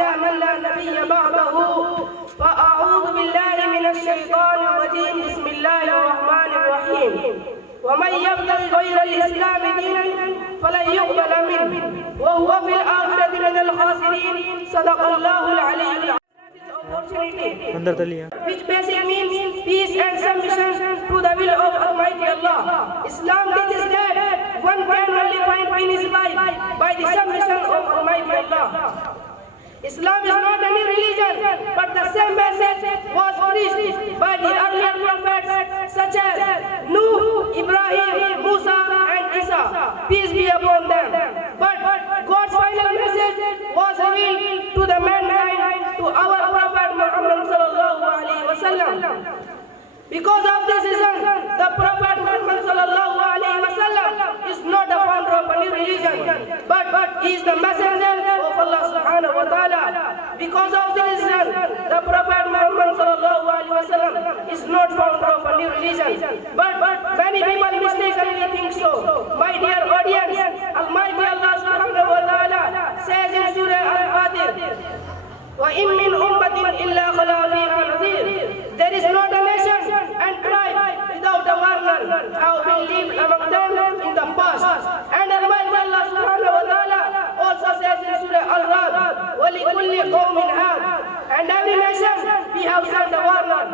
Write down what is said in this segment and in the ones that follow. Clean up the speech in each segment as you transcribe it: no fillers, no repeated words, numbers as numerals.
على من لا نبي بعده فأعوذ بالله من الشيطان الرجيم بسم الله الرحمن الرحيم ومن يبتغي غير الإسلام دينا فلن يقبل منه وهو في الآخرة من الخاسرين صدق الله العلي العظيم. Which basically means peace and submission to the will of Almighty Allah. Islam teaches that one can only find peace in his life by the submission of Almighty Allah. Islam is not any religion, but the same message was preached by the earlier prophets such as Nuh, Ibrahim, Musa and Isa, peace be upon them. But God's final message was revealed to the mankind, to our Prophet Muhammad sallallahu alaihi wasallam. Because of this reason, the Prophet Muhammad sallallahu alaihi wasallam is not a founder of any religion, but he is the messenger of Allah subhanahu wa ta'ala. Because of this reason, the Prophet Muhammad sallallahu alaihi wasallam is not founder of any religion, but many people mistakenly think so. My dear audience, Almighty Allah subhanahu wa ta'ala says in Surah Al-Fatir, وَإِن مِّنْ أُمَّةٍ إِلَّا خَلَا فِيهَا نَذِيرٌ. There is not a nation and tribe without a warner how we lived among them in the past. And Almighty Allah subhanahu wa ta'ala also says in Surah Al-Ra'd, وَلِكُلِّ قَوْمٍ هَادٍ. And every nation we have sent a warner.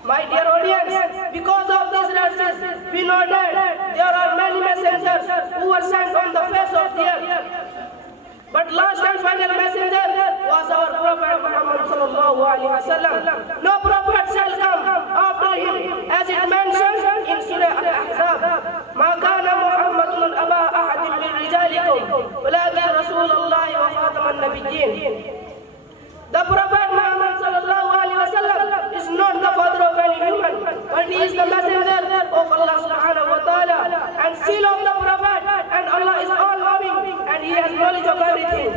My dear audience, because of these verses, we know that there are many messengers who were sent on the face of the earth. But last and final messenger was our Prophet Muhammad sallallahu alaihi wasallam. No prophet shall come after him, as it mentions in Surah Al-Ahzab. ما كان محمد أبا أحد من رجالكم ولكن رسول الله وخاتم النبيين. The Prophet Muhammad sallallahu alaihi wasallam is not the father of any human, but he is the messenger of Allah subhanahu wa ta'ala and seal of the Prophet, and Allah is all loving and he has knowledge of everything.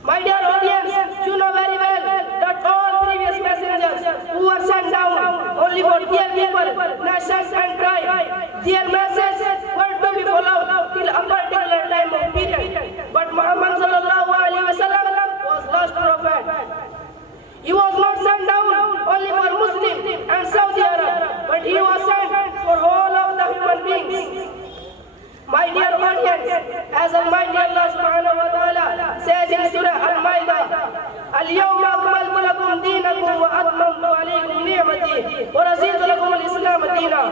My dear audience, you know very well that all previous messengers who were sent down only for their people, nations and tribes, their message were to be followed till a particular time of period. But Muhammad sallallahu alaihi wasallam was last prophet. He was not sent down only for Muslim and Saudi Arab, but he was sent for all of the human beings. My dear audience, as Almighty Allah subhanahu wa ta'ala says in Surah Al-Ma'idah, اليوم أكملت لكم دينكم وأتممت عليكم نعمتي ورضيت لكم الإسلام دينا.